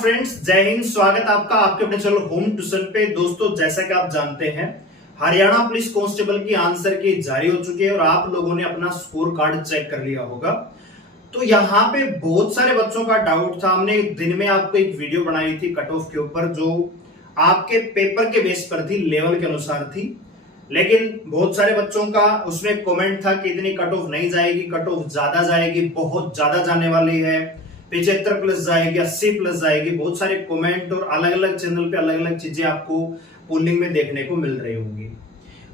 Friends, जय हिंद। स्वागत आपका आपके अपने चैनल होम ट्यूशन पे। दोस्तों, जैसा कि आप जानते हैं, हरियाणा पुलिस कांस्टेबल की आंसर की जारी हो चुकी है और आप लोगों ने अपना स्कोर कार्ड चेक कर लिया होगा। तो यहाँ पे बहुत सारे बच्चों का डाउट था। हमने दिन में आपको एक वीडियो बनाई थी कट ऑफ के ऊपर, जो आपके पेपर के बेस पर थी, लेवल के अनुसार थी। लेकिन बहुत सारे बच्चों का उसमें कमेंट था कि इतनी कट ऑफ नहीं जाएगी, कट ऑफ ज्यादा जाएगी, बहुत ज्यादा जाने वाली है, 75 प्लस जाएगी, 80 प्लस जाएगी। बहुत सारे कमेंट और अलग अलग चैनल पे अलग अलग चीजें आपको पोलिंग में देखने को मिल रही होंगी।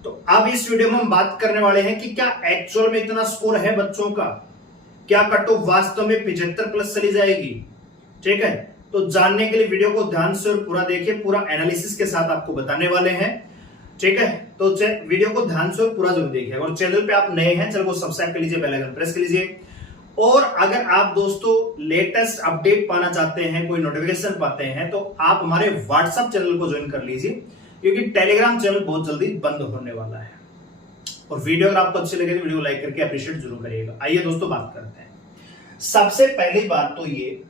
तो अब इस वीडियो में हम बात करने वाले हैं कि क्या एक्चुअल में इतना स्कोर है बच्चों का, क्या कट ऑफ वास्तव में 75 प्लस चली जाएगी। ठीक है, तो जानने के लिए वीडियो को ध्यान से और पूरा देखिए, पूरा एनालिसिस के साथ आपको बताने वाले हैं। ठीक है, तो वीडियो को ध्यान से और पूरा जरूर देखिए। और चैनल पे आप नए हैं, चैनल को सब्सक्राइब कर लीजिए, बेल आइकन प्रेस कर लीजिए। और अगर आप दोस्तों लेटेस्ट अपडेट पाना चाहते हैं, कोई नोटिफिकेशन पाते हैं, तो आप हमारे व्हाट्सएप चैनल को ज्वाइन कर लीजिए, क्योंकि टेलीग्राम चैनल बहुत जल्दी बंद होने वाला है। और वीडियो अगर आपको अच्छी लगे तो वीडियो लाइक करके अप्रिशिएट जरूर करिएगा। आइए दोस्तों बात करते हैं। सबसे पहली बात तो ये,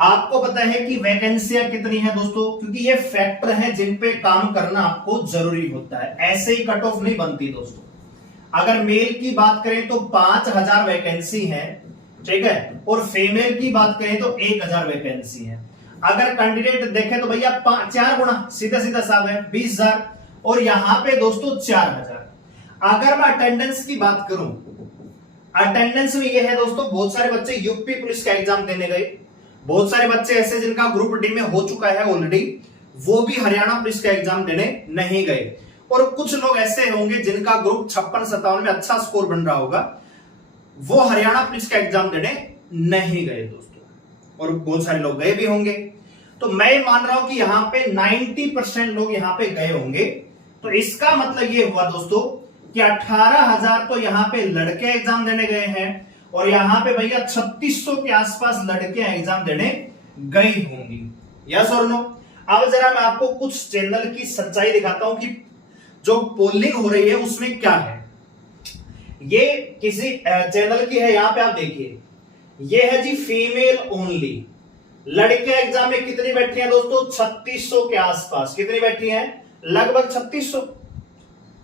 आपको पता है कि वैकेंसियां कितनी है दोस्तों, क्योंकि ये फैक्टर है जिन पे काम करना आपको जरूरी होता है। ऐसे ही कट ऑफ नहीं बनती दोस्तों। अगर मेल की बात करें तो 5000 वैकेंसी है, ठीक है, और फीमेल की बात करें तो 1000 वैकेंसी है। अगर कैंडिडेट देखें तो भैया 4 गुना सीधा सीधा साहब है 20,000, और यहां पे दोस्तों 4000। अगर मैं अटेंडेंस की बात करूं, अटेंडेंस में यह है दोस्तों, बहुत सारे बच्चे यूपी पुलिस का एग्जाम देने गए, बहुत सारे बच्चे ऐसे जिनका ग्रुप डी में हो चुका है ऑलरेडी, वो भी हरियाणा पुलिस का एग्जाम देने नहीं गए। और कुछ लोग ऐसे होंगे जिनका ग्रुप 56-57 में अच्छा स्कोर बन रहा होगा, वो हरियाणा पुलिस का एग्जाम देने नहीं गए दोस्तों, और बहुत सारे लोग गए भी होंगे। तो मैं मान रहा हूं कि यहां पे 90% लोग यहां पे गए होंगे। तो इसका मतलब ये हुआ दोस्तों कि 18,000 तो यहां पे लड़के एग्जाम देने गए हैं, और यहां पे भैया 3600 के आसपास लड़कियां एग्जाम देने गई होंगी। यस और नो? अब जरा मैं आपको कुछ चैनल की सच्चाई दिखाता हूं कि जो पोलिंग हो रही है उसमें क्या है। ये किसी चैनल की है, यहां पे आप देखिए, ये है जी फीमेल ओनली। लड़के एग्जाम में कितनी बैठी हैं दोस्तों? 3600 के आसपास। कितनी बैठी हैं? लगभग 3600।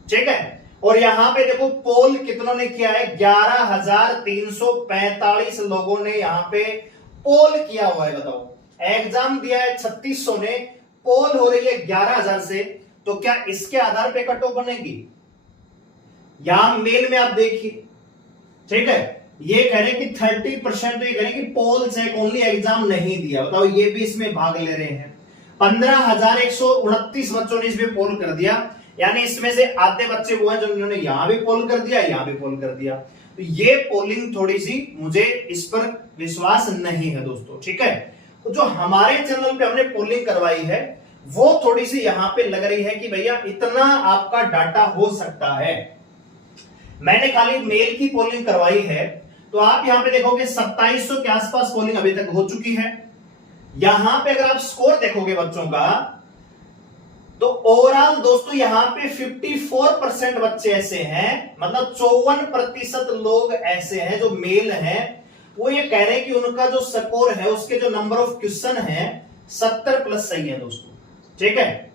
ठीक है, और यहां पे देखो पोल कितनों ने किया है, 11,345 लोगों ने यहां पे पोल किया हुआ है। बताओ, एग्जाम दिया है 3600 ने, पोल हो रही है 11,000 से, तो क्या इसके आधार पे कट ऑफ बनेगी? यहां मेल में आप देखिए, ठीक है, ये कह रहे कि 30%, तो ये कह रहे कि पोल चेक ओनली एग्जाम नहीं दिया। बताओ, ये भी इसमें भाग ले रहे हैं। 15,129 बच्चों ने इसमें पोल कर दिया, यानी इसमें से आधे बच्चे वो हैं जिन्होंने यहां भी पोल कर दिया, यहां भी पोल कर दिया। तो ये पोलिंग थोड़ी सी, मुझे इस पर विश्वास नहीं है दोस्तों। ठीक है, तो जो हमारे चैनल पे हमने पोलिंग करवाई है, वो थोड़ी सी यहां पे लग रही है कि भैया इतना आपका डाटा हो सकता है। मैंने खाली मेल की पोलिंग करवाई है, तो आप यहां पे देखोगे 2700 के आसपास पोलिंग अभी तक हो चुकी है। यहां पे अगर आप स्कोर देखोगे बच्चों का, तो ओवरऑल दोस्तों यहां पे 54% बच्चे ऐसे हैं, मतलब 54% लोग ऐसे हैं जो मेल हैं, वो ये कह रहे हैं कि उनका जो स्कोर है, उसके जो नंबर ऑफ क्वेश्चन है 70 प्लस सही है दोस्तों। ठीक है,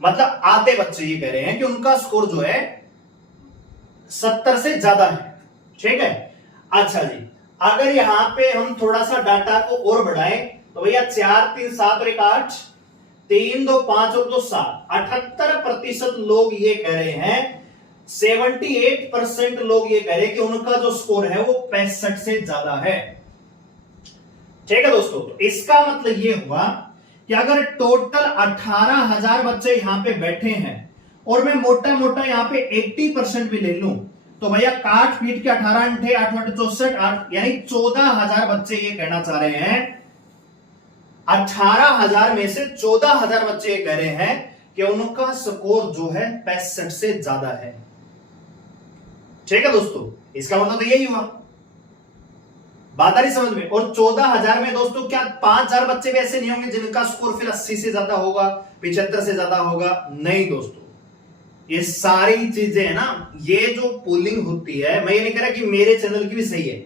मतलब आधे बच्चे ये कह रहे हैं कि उनका स्कोर जो है 70 से ज्यादा है। ठीक है, अच्छा जी, अगर यहां पे हम थोड़ा सा डाटा को और बढ़ाएं, तो भैया 4 3 7 और 1 8, 3 2 5 और 2 7, 78% लोग ये कह रहे हैं, 78% लोग ये कह रहे हैं कि उनका जो स्कोर है वो 65 से ज्यादा है। ठीक है दोस्तों, तो इसका मतलब ये हुआ कि अगर टोटल 18,000 बच्चे यहां पे बैठे हैं, और मैं मोटा मोटा यहां पे 80% भी ले लूं, तो भैया काट पीट के 18 8 8 8 64 8, यानी 14,000 बच्चे ये कहना चाह रहे हैं, 18,000 में से 14,000 बच्चे ये कह रहे हैं कि उनका स्कोर जो है 65 से ज्यादा है। ठीक है दोस्तों, इसका मतलब तो यही हुआ। बात आ रही समझ में? और 14,000 में दोस्तों क्या 5,000 बच्चे भी ऐसे नहीं होंगे जिनका स्कोर फिर 80 से ज्यादा होगा, 75 से ज्यादा होगा? नहीं दोस्तों, ये सारी चीजें है ना, ये जो पोलिंग होती है, मैं ये नहीं कह रहा कि मेरे चैनल की भी सही है,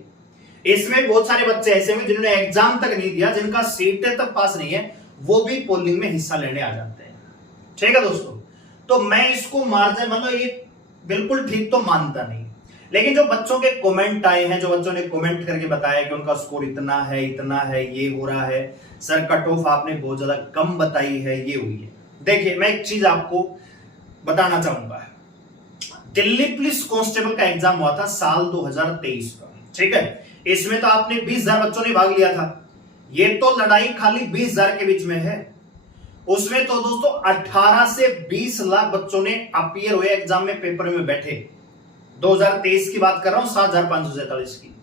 इसमें बहुत सारे बच्चे ऐसे हैं जिन्होंने एग्जाम तक नहीं दिया, जिनका सीटें तक पास नहीं है, वो भी पोलिंग में हिस्सा लेने आ जाते हैं। ठीक है दोस्तों, तो मैं इसको मार्जिन मतलब ये बिल्कुल ठीक तो मानता नहीं। लेकिन जो बच्चों के कमेंट आए हैं, जो बच्चों ने कमेंट करके बताया कि उनका स्कोर इतना है, ये हो रहा है, सर कट ऑफ आपने बहुत ज्यादा कम बताई है, ये हुई है। देखिए मैं एक चीज आपको बताना चाहूंगा, दिल्ली पुलिस कांस्टेबल का एग्जाम हुआ था साल 2023 का, ठीक है। इसमें तो आपने 20,000 बच्चों ने भाग लिया था, ये तो लड़ाई खाली 20,000 के बीच में है। उसमें तो दोस्तों 18 से 20 लाख बच्चों ने अपीयर हुए एग्जाम में, पेपर में बैठे। 2023 की बात कर रहा हूं, 7,547 की।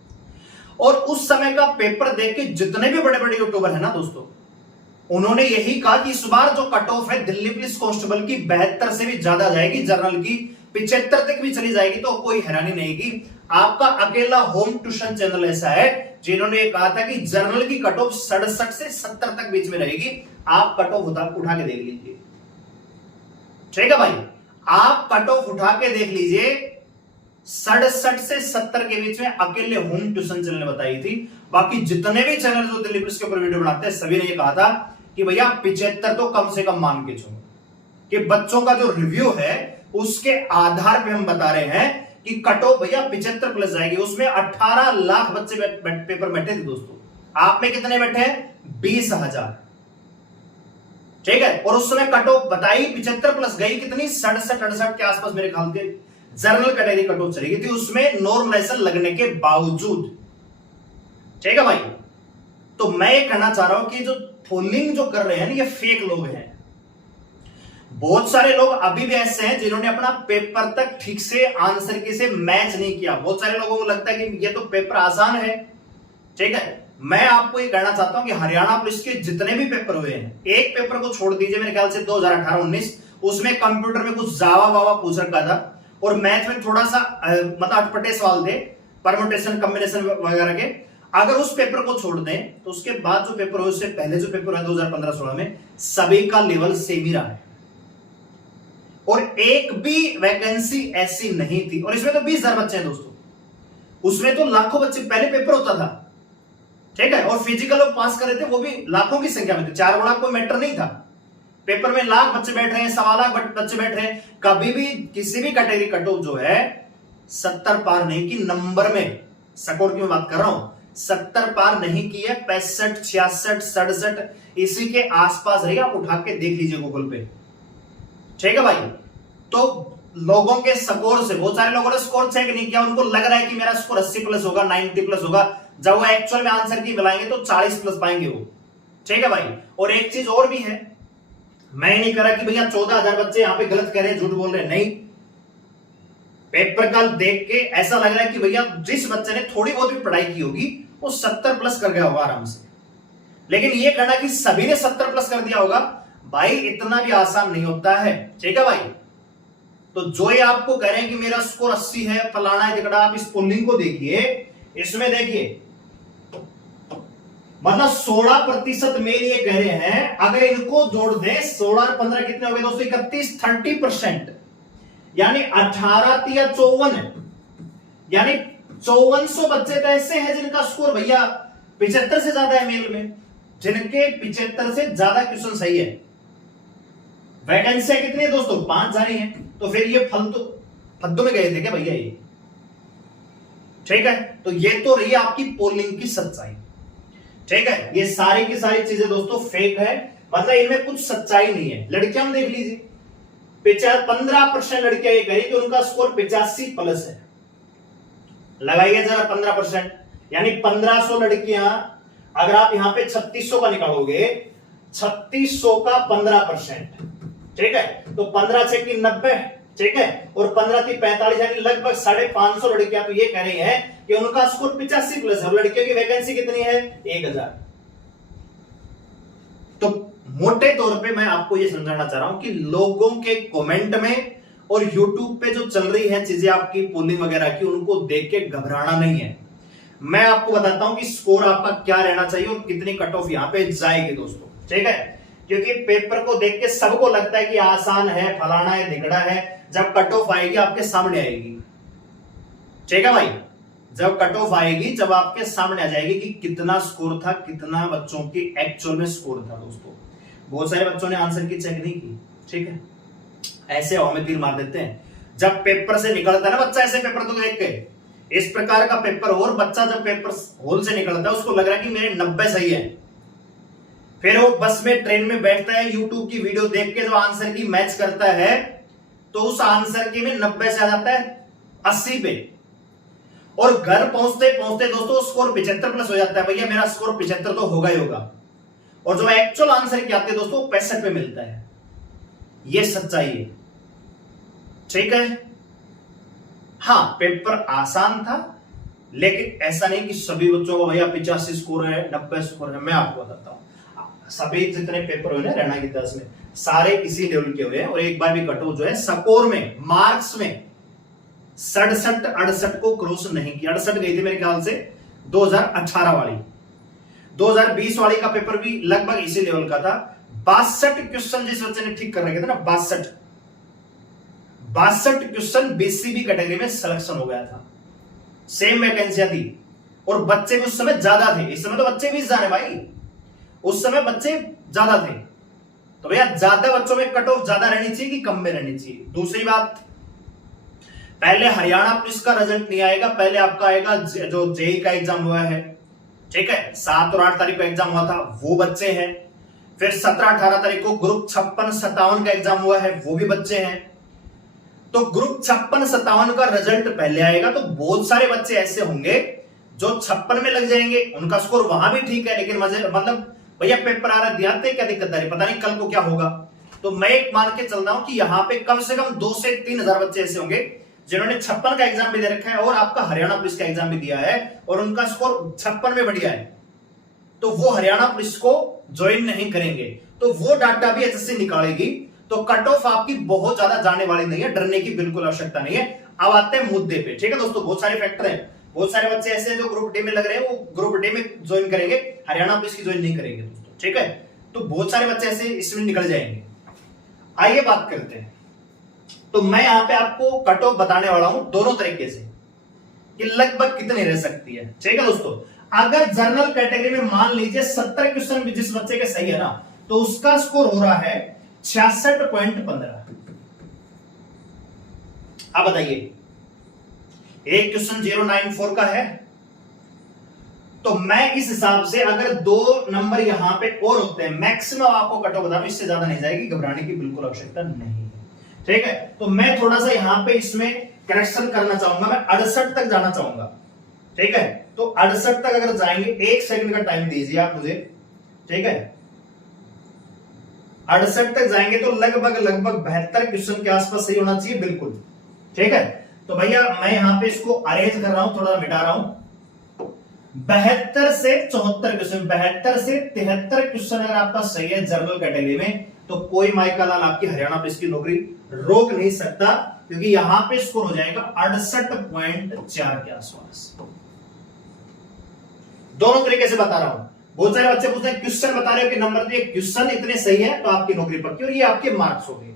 और उस समय का पेपर देख के जितने भी बड़े बड़े यूट्यूबर है ना दोस्तों, उन्होंने यही कहा कि इस बार जो कट ऑफ है दिल्ली पुलिस कांस्टेबल की 72 से भी ज्यादा जाएगी, जनरल की 75 तक भी चली जाएगी, तो कोई हैरानी नहीं की। आपका अकेला होम ट्यूशन चैनल ऐसा है जिन्होंने कहा था कि जनरल की कट ऑफ 67 से 70 तक बीच में रहेगी। आप कट ऑफ उठा के देख लीजिए, ठीक है भाई, आप कट ऑफ उठा के देख लीजिए, 67 से 70 के बीच में अकेले होम ट्यूशन चैनल ने बताई थी। बाकी जितने भी चैनल जो दिल्ली पुलिस के ऊपर वीडियो बनाते हैं, सभी ने ये कहा था कि भैया 75 तो कम से कम मान के चलो, कि बच्चों का जो रिव्यू है उसके आधार पे हम बता रहे हैं कि कट ऑफ भैया 75 प्लस जाएगी। उसमें 18 लाख बच्चे पेपर बैठे थे दोस्तों, आप में कितने बैठे हैं? 20,000, ठीक है। और उस समय कट ऑफ बताई 75 प्लस गई कितनी? 67-68 के आसपास मेरे ख्याल से जनरल कैटेगरी कट ऑफ चली गई थी, उसमें नॉर्मलाइजेशन लगने के बावजूद, ठीक है भाई। तो मैं ये कहना चाह रहा हूं कि जो पोलिंग जो कर रहे हैं ना, ये फेक लोग हैं। बहुत सारे लोग अभी भी ऐसे हैं जिन्होंने अपना पेपर तक ठीक से आंसर की से मैच नहीं किया। बहुत सारे लोगों को लगता है कि ये तो पेपर आसान है, ठीक है। मैं आपको ये कहना चाहता हूं कि हरियाणा पुलिस के जितने भी पेपर हुए हैं, एक पेपर को छोड़ दीजिए, मेरे ख्याल से 2018-19, उसमें कंप्यूटर में कुछ जावा वावा पूछ रखा था, और मैथ में थोड़ा सा मतलब अटपटे सवाल थे, परम्यूटेशन कॉम्बिनेशन वगैरह के। अगर उस पेपर को छोड़ दें तो उसके बाद जो पेपर हुए, उससे पहले जो पेपर है 2015-16 में, सभी का लेवल सेम ही रहा है, और एक भी वैकेंसी ऐसी नहीं थी। और इसमें तो 20,000 बच्चे हैं दोस्तों, उसमें तो लाखों बच्चे, पहले पेपर होता था, ठीक है। और फिजिकल लोग पास कर रहे थे, वो भी लाखों की संख्या में थे, 4 गुणा कोई मैटर नहीं था। पेपर में लाख बच्चे बैठ रहे हैं, 1.25 लाख बच्चे बैठ रहे हैं, कभी भी किसी भी कैटेगरी कट ऑफ जो है 70 पार नहीं की। नंबर में स्कोर की मैं बात कर रहा हूं, 70 पार नहीं की है, 65, 66, 67 इसी के आसपास रही। आप उठा के देख लीजिए गूगल पे, ठीक है भाई। तो लोगों के स्कोर से, बहुत सारे लोगों ने स्कोर चेक नहीं किया, उनको लग रहा है कि मेरा स्कोर 80 प्लस होगा, 90 प्लस होगा, जब वो एक्चुअल में आंसर की मिलाएंगे तो 40 प्लस पाएंगे वो, ठीक है भाई। और एक चीज और भी है, मैं नहीं कह रहा कि भैया 14,000 बच्चे यहां पे गलत कह रहे हैं, झूठ बोल रहे हैं, नहीं। पेपर का देख के ऐसा लग रहा है कि भैया जिस बच्चे ने थोड़ी बहुत भी पढ़ाई की होगी वो 70 प्लस कर गया होगा आराम से। लेकिन ये कहना कि सभी ने 70 प्लस कर दिया होगा, भाई इतना भी आसान नहीं होता है, ठीक है भाई। तो जो ये आपको कह रहे हैं कि मेरा स्कोर 80 है, फलाना है, टिकड़ा, आप इस पोलिंग को देखिए, इसमें देखिए मतलब 16% मेल ये कह रहे हैं, अगर इनको जोड़ दें 16 और 15 कितने हो गए दोस्तों? 31, 30%, यानी 18 या 54 है, यानी 5400 बच्चे तो ऐसे हैं जिनका स्कोर भैया 75 से ज्यादा है मेल में, जिनके 75 से ज्यादा क्वेश्चन सही है। वैकेंसी कितनी है दोस्तों? 5 जा रही है। तो फिर ये फद्दू में गए थे क्या भैया ये? ठीक है, तो ये तो रही आपकी पोलिंग की सच्चाई, ठीक है। ये सारी की सारी चीजें दोस्तों फेक है, मतलब इनमें कुछ सच्चाई नहीं है। लड़कियां देख लीजिए, 15% लड़कियां ये कह रही कि उनका स्कोर 85 प्लस है। लगाइए जरा 15%, यानी 1500 लड़कियां, अगर आप यहां पे 3600 का निकालोगे, 3600 का 15%, ठीक है, तो 15 6 की 90, ठीक है, और 15 3 45, यानी लगभग 550 लड़कियां तो ये कह रही हैं कि उनका स्कोर 85 प्लस है। और लड़कियों की वैकेंसी कितनी है? 1000। तो मोटे तौर पे मैं आपको ये समझाना चाह रहा हूं कि लोगों के कमेंट में और यूट्यूब पे जो चल रही है चीजें आपकी पोलिंग वगैरह की, उनको देख के घबराना नहीं है। मैं आपको बताता हूं कि स्कोर आपका क्या रहना चाहिए और कितनी कट ऑफ यहां पे जाएगी दोस्तों, ठीक है। क्योंकि पेपर को देख के सबको लगता है कि आसान है, फलाना है, धिगड़ा है, जब कट ऑफ आएगी आपके सामने आएगी, ठीक है भाई। जब कट ऑफ आएगी, जब आपके सामने आ जाएगी कि कितना स्कोर था, कितना बच्चों की एक्चुअल में स्कोर था। दोस्तों बहुत सारे बच्चों ने आंसर की चेक नहीं की, ठीक है, ऐसे हवा में तीर मार देते हैं। जब पेपर से निकलता है ना बच्चा, ऐसे पेपर तो देख के इस प्रकार का पेपर, और बच्चा जब पेपर होल से निकलता है उसको लग रहा है कि मेरे 90 सही है, फिर वो बस में ट्रेन में बैठता है, यूट्यूब की वीडियो देख के जब आंसर की मैच करता है तो उस आंसर की में 90 से आ जाता है 80 पे, और घर पहुंचते पहुंचते दोस्तों स्कोर 75 प्लस हो जाता है। भैया मेरा स्कोर 75 तो होगा ही होगा, और जो एक्चुअल आंसर की आते हैं दोस्तों 65 पे मिलता है। ये सच्चाई है, ठीक है। हाँ पेपर आसान था, लेकिन ऐसा नहीं कि सभी बच्चों को भैया 85 स्कोर है, 90 स्कोर है। मैं आपको बताता हूं सभी जितने पेपर हुए ना रहना की 10 में, सारे इसी लेवल के हुए हैं, और एक बार भी कट ऑफ जो है स्कोर में, मार्क्स में 67-68 को क्रॉस नहीं किया। 68 गई थी मेरे ख्याल से 2018 वाली, 2020 वाली का पेपर भी लगभग इसी लेवल का था। 62 क्वेश्चन जिस बच्चे ने ठीक कर रखे थे ना, 62 क्वेश्चन बीसीबी कैटेगरी में सिलेक्शन हो गया था। सेम वैकेंसियां थी, और बच्चे भी उस समय ज्यादा थे। इस समय तो बच्चे भी ज्यादा भाई, उस समय बच्चे ज्यादा थे, तो भैया ज्यादा बच्चों में कट ऑफ ज्यादा रहनी चाहिए कि कम में रहनी चाहिए। दूसरी बात, पहले हरियाणा पुलिस का रिजल्ट नहीं आएगा, पहले आपका आएगा जो जेई का एग्जाम हुआ है, ठीक है, 7 और 8 तारीख को एग्जाम हुआ था, वो बच्चे हैं। फिर 17-18 तारीख को ग्रुप 56-57 का एग्जाम हुआ है, वो भी बच्चे हैं। तो ग्रुप 56-57 का रिजल्ट पहले आएगा, तो बहुत सारे बच्चे ऐसे होंगे जो 56 में लग जाएंगे, उनका स्कोर वहां भी ठीक है, लेकिन मतलब भैया पेपर आ रहा है, ध्यान क्या दिक्कत आ रही, पता नहीं कल को क्या होगा। तो मैं एक मान के चल रहा हूं कि यहाँ पे कम से कम 2 से 3 हजार बच्चे ऐसे होंगे जिन्होंने 56 का एग्जाम भी दे रखा है, और आपका हरियाणा पुलिस का एग्जाम भी दिया है, और उनका स्कोर 56 में बढ़िया है, तो वो हरियाणा पुलिस को ज्वाइन नहीं करेंगे। तो वो डाटा भी एसएससी निकालेगी, तो कट ऑफ आपकी बहुत ज्यादा जाने वाली नहीं है, डरने की बिल्कुल आवश्यकता नहीं है। अब आते हैं मुद्दे पे, ठीक है दोस्तों। बहुत सारे फैक्टर हैं, बहुत सारे बच्चे ऐसे हैं जो ग्रुप डी में लग रहे हैं, वो ग्रुप डी में ज्वाइन करेंगे, हरियाणा पुलिस की ज्वाइन नहीं करेंगे दोस्तों, ठीक है। तो बहुत सारे बच्चे ऐसे इसमें निकल जाएंगे। आइए बात करते हैं, तो मैं यहां पे आपको कट ऑफ बताने वाला हूं दोनों तरीके से कि लगभग कितनी रह सकती है, ठीक है दोस्तों। अगर जनरल कैटेगरी में मान लीजिए 70 क्वेश्चन भी जिस बच्चे के सही है ना, तो उसका स्कोर हो रहा है 66.15। आप बताइए, एक क्वेश्चन 094 का है, तो मैं इस हिसाब से अगर 2 नंबर यहां पे और होते हैं, मैक्सिमम आपको कट ऑफ बता रहा हूं, इससे ज्यादा नहीं जाएगी, घबराने की बिल्कुल आवश्यकता नहीं है, ठीक है। तो मैं थोड़ा सा यहां पे इसमें करेक्शन करना चाहूंगा, मैं 68 तक जाना चाहूंगा, ठीक है। तो 68 तक अगर जाएंगे, 1 सेकंड का टाइम दीजिए आप मुझे, ठीक है। 68 तक जाएंगे तो लगभग 72 क्वेश्चन के आसपास सही होना चाहिए, बिल्कुल, ठीक है। तो भैया मैं यहां पे इसको अरेंज कर रहा हूं, थोड़ा मिटा रहा हूं। 72 से 74 क्वेश्चन, 72 से 73 क्वेश्चन अगर आपका सही है जनरल कैटेगरी में, तो कोई माइका लाल आपकी हरियाणा पुलिस की नौकरी रोक नहीं सकता, क्योंकि यहां पे स्कोर हो जाएगा 68.4 के आसपास। दोनों तरीके से बता रहा हूं। बहुत सारे बच्चे पूछते हैं क्वेश्चन बता रहे हो कि नंबर दिए, क्वेश्चन इतने सही है तो आपकी नौकरी पक्की, और ये आपके मार्क्स हो गए,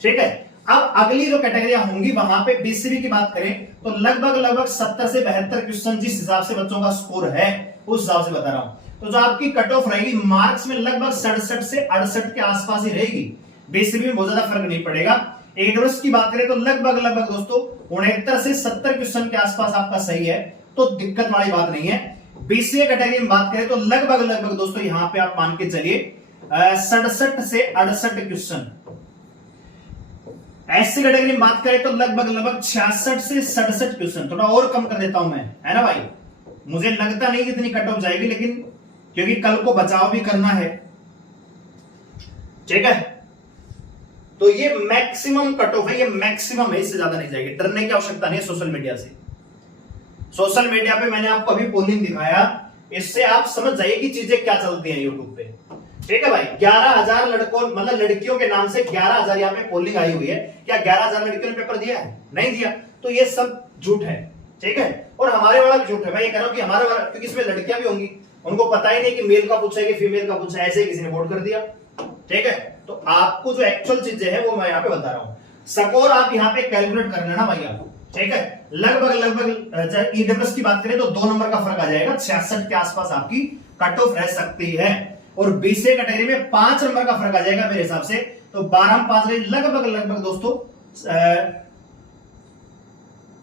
ठीक है। अब अगली जो कैटेगरियां होंगी वहां पे बीसीबी की बात करें तो लगभग 70 से 72 क्वेश्चन जिस हिसाब से बच्चों का स्कोर है उस हिसाब से बता रहा हूं। तो जो आपकी कट ऑफ रहेगी मार्क्स में लगभग 67 से 68 के आसपास ही रहेगी, बीसीबी में बहुत ज्यादा फर्क नहीं पड़ेगा। एडवर्स की बात करें तो लगभग दोस्तों 69 से 70 क्वेश्चन के आसपास आपका सही है, तो दिक्कत वाली बात नहीं है। बीसीए कैटेगरी में बात करें तो लगभग दोस्तों यहां पे आप मान के चलिए 67 से 68 क्वेश्चन। एससी कैटेगरी में बात करें तो लगभग 66 से 67 क्वेश्चन, थोड़ा और कम कर देता हूं मैं, है ना भाई। मुझे लगता नहीं कितनी कट ऑफ जाएगी, लेकिन क्योंकि कल को बचाव भी करना है, ठीक है। तो ये मैक्सिमम कट ऑफ है, ये मैक्सिमम है, इससे ज्यादा नहीं जाएगी, डरने की आवश्यकता नहीं है सोशल मीडिया से। सोशल मीडिया पे मैंने आपको अभी पोलिंग दिखाया, इससे आप समझ जाइए कि चीजें क्या चलती हैं यूट्यूब पे, ठीक है भाई। 11,000 लड़कों मतलब लड़कियों के नाम से 11,000 यहाँ पे पोलिंग आई हुई है। क्या 11,000 लड़कियों ने पेपर दिया है? नहीं दिया, तो ये सब झूठ है, ठीक है। और हमारे वाला भी झूठ है, मैं ये कह रहा हूं कि हमारे वाला, क्योंकि इसमें लड़कियां भी होंगी, उनको पता ही नहीं कि मेल का पूछा है कि फीमेल का पूछा है, ऐसे ही किसी ने वोट कर दिया, ठीक है। तो आपको जो एक्चुअल चीजें हैं वो मैं यहाँ पे बता रहा हूँ। स्कोर आप यहाँ पे कैलकुलेट कर लेना भैया, ठीक है। लगभग ईडब्ल्यूएस की बात करें तो 2 नंबर का फर्क आ जाएगा, 66 के आसपास आपकी कट ऑफ रह सकती है। और बीसीए कैटेगरी में 5 नंबर का फर्क आ जाएगा मेरे हिसाब से, तो 12 5 लगभग दोस्तों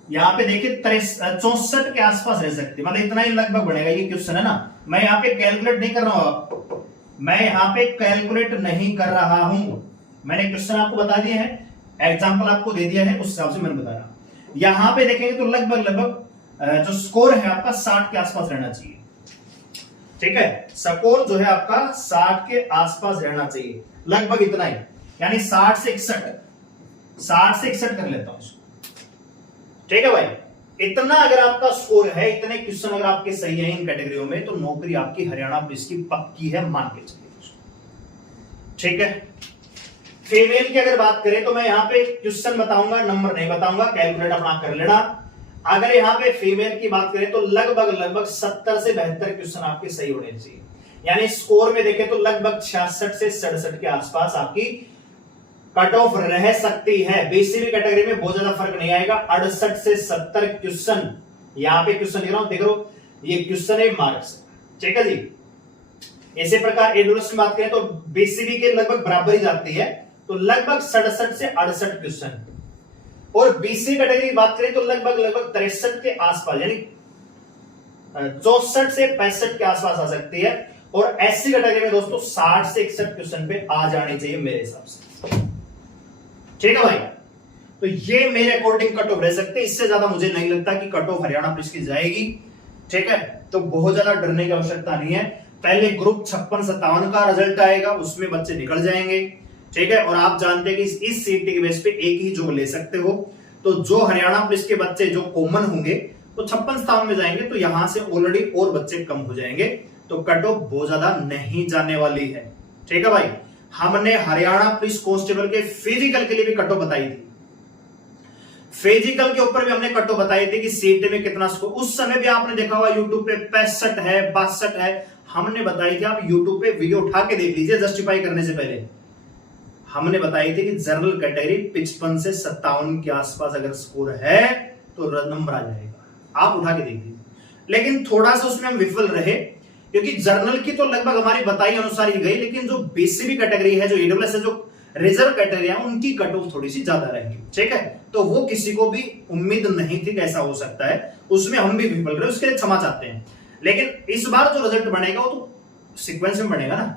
यहां पे देखिए 64 के आसपास रह सकती है, मतलब इतना ही लगभग बनेगा ये क्वेश्चन है ना। मैं यहां पे कैलकुलेट नहीं कर रहा हूं, मैं यहां पे कैलकुलेट नहीं कर रहा हूं, मैंने क्वेश्चन आपको बता दिए हैं, एग्जांपल आपको दे दिया है, उस हिसाब से मैंने बता रहा। यहां पे देखेंगे तो लगभग जो स्कोर है आपका 60 के आसपास रहना चाहिए, ठीक है। स्कोर जो है आपका 60 के आसपास रहना चाहिए, लगभग इतना ही, यानी 60 से 61 कर लेता हूं, ठीक है भाई। इतना अगर आपका स्कोर है, इतने क्वेश्चन अगर आपके सही है इन कैटेगरियों में, तो नौकरी आपकी हरियाणा पुलिस की पक्की है, मान के चलिए, ठीक है। फीमेल की अगर बात करें तो मैं यहां पे क्वेश्चन बताऊंगा, नंबर नहीं बताऊंगा, कैलकुलेट अपना कर लेना। अगर यहां पे फीमेल की बात करें तो लगभग 70 से 72 क्वेश्चन आपके सही होने चाहिए, यानी स्कोर में देखें तो लगभग 66 से 67 के आसपास आपकी कट ऑफ रह सकती है। बीसीबी कैटेगरी में बहुत ज्यादा फर्क नहीं आएगा, 68 से 70 क्वेश्चन, यहां पे क्वेश्चन लिख रहा हूं, देख लो ये क्वेश्चन है मार्क्स, ठीक है जी। इसी प्रकार एडुलस की बात करें तो बीसीबी के लगभग बराबर ही जाती है, तो लगभग 67 से 68 क्वेश्चन। और बीसी कैटेगरी की बात करें तो लगभग 63 के आसपास, यानी 64 से 65 के आसपास आ सकती है। और एससी कैटेगरी में दोस्तों 60 से 61 क्वेश्चन पे आ जाने चाहिए मेरे हिसाब से, ठीक है भाई। तो ये मेरे अकॉर्डिंग कट ऑफ रह सकते हैं, इससे ज्यादा मुझे नहीं लगता कि कट ऑफ हरियाणा पुलिस की जाएगी, ठीक है। तो बहुत ज्यादा डरने की आवश्यकता नहीं है। पहले ग्रुप 56-57 का रिजल्ट आएगा, उसमें बच्चे निकल जाएंगे, ठीक है। और आप जानते हैं कि इस सीटी के बेस पे एक ही जॉब ले सकते हो, तो जो हरियाणा पुलिस के बच्चे जो कॉमन होंगे तो 56-57 में जाएंगे, तो यहां से ऑलरेडी और बच्चे कम हो जाएंगे, तो कट ऑफ बहुत ज्यादा नहीं जाने वाली है, ठीक है भाई। हमने हरियाणा पुलिस कांस्टेबल के फिजिकल के लिए भी कट ऑफ बताई थी, फिजिकल के ऊपर भी हमने कट ऑफ बताई थी कि सीटी में कितना स्कोर, उस समय भी आपने देखा होगा यूट्यूब पे 65 है 62 है, हमने बताई थी, आप यूट्यूब पे वीडियो उठा के देख लीजिए जस्टिफाई करने से पहले। हमने बताई थी कि जनरल कैटेगरी 55 से 57 के आसपास अगर स्कोर है तो नंबर आ जाएगा, आप उठा के देख लीजिए। लेकिन थोड़ा सा उसमें हम विफल रहे, क्योंकि जर्नल की तो लगभग हमारी बताई अनुसार ही गई, लेकिन जो बीसीबी कैटेगरी है, जो ईडब्ल्यूएस है, जो रिजर्व कैटेगरी है, उनकी कट ऑफ थोड़ी सी ज्यादा रहेगी, ठीक है। तो वो किसी को भी उम्मीद नहीं थी कि ऐसा हो सकता है, उसमें हम भी विफल रहे, उसके लिए क्षमा चाहते हैं। लेकिन इस बार जो रिजल्ट बनेगा वो तो सीक्वेंस में बनेगा ना,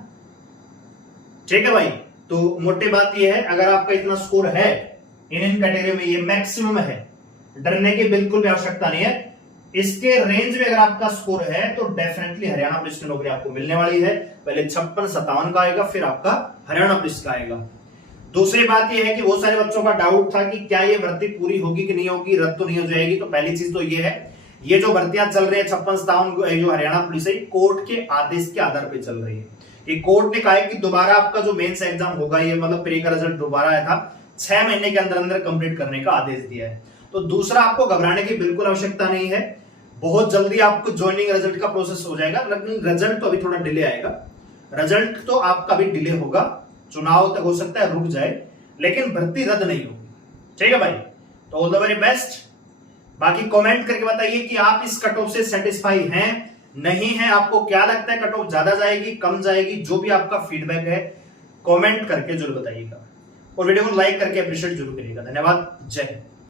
ठीक है भाई। तो मोटी बात ये है, अगर आपका इतना स्कोर है इन कैटेगरी में, ये मैक्सिमम है, डरने की बिल्कुल भी आवश्यकता नहीं है। इसके रेंज में अगर आपका स्कोर है तो डेफिनेटली हरियाणा पुलिस की नौकरी आपको मिलने वाली है। पहले 56-57 का आएगा, फिर आपका हरियाणा पुलिस का आएगा। दूसरी बात यह है कि बहुत सारे बच्चों का डाउट था कि क्या ये भर्ती पूरी होगी कि नहीं होगी, रद्द तो नहीं हो जाएगी। तो पहली चीज तो ये है, ये जो भर्तियां चल रही है 56-57 जो हरियाणा पुलिस है, कोर्ट के आदेश के आधार पर चल रही है। ये कोर्ट ने कहा है कि दोबारा आपका जो मेंस एग्जाम होगा, ये मतलब प्री का रिजल्ट दोबारा आया था, 6 महीने के अंदर अंदर कंप्लीट करने का आदेश दिया है। तो दूसरा, आपको घबराने की बिल्कुल आवश्यकता नहीं है, बहुत जल्दी आपको ज्वाइनिंग रिजल्ट का प्रोसेस हो जाएगा। लेकिन रिजल्ट तो अभी थोड़ा डिले आएगा, रिजल्ट तो आपका भी डिले होगा, चुनाव तक हो सकता है रुक जाए, लेकिन भर्ती रद्द नहीं होगी, ठीक है भाई। तो ऑल द वेरी बेस्ट। बाकी कमेंट करके बताइए कि आप इस कट ऑफ से सेटिस्फाई हैं, नहीं है, आपको क्या लगता है कट ऑफ ज्यादा जाएगी कम जाएगी, जो भी आपका फीडबैक है कमेंट करके जरूर बताइएगा, और वीडियो को लाइक करके अप्रिशिएट जरूर करिएगा। धन्यवाद, जय हिंद।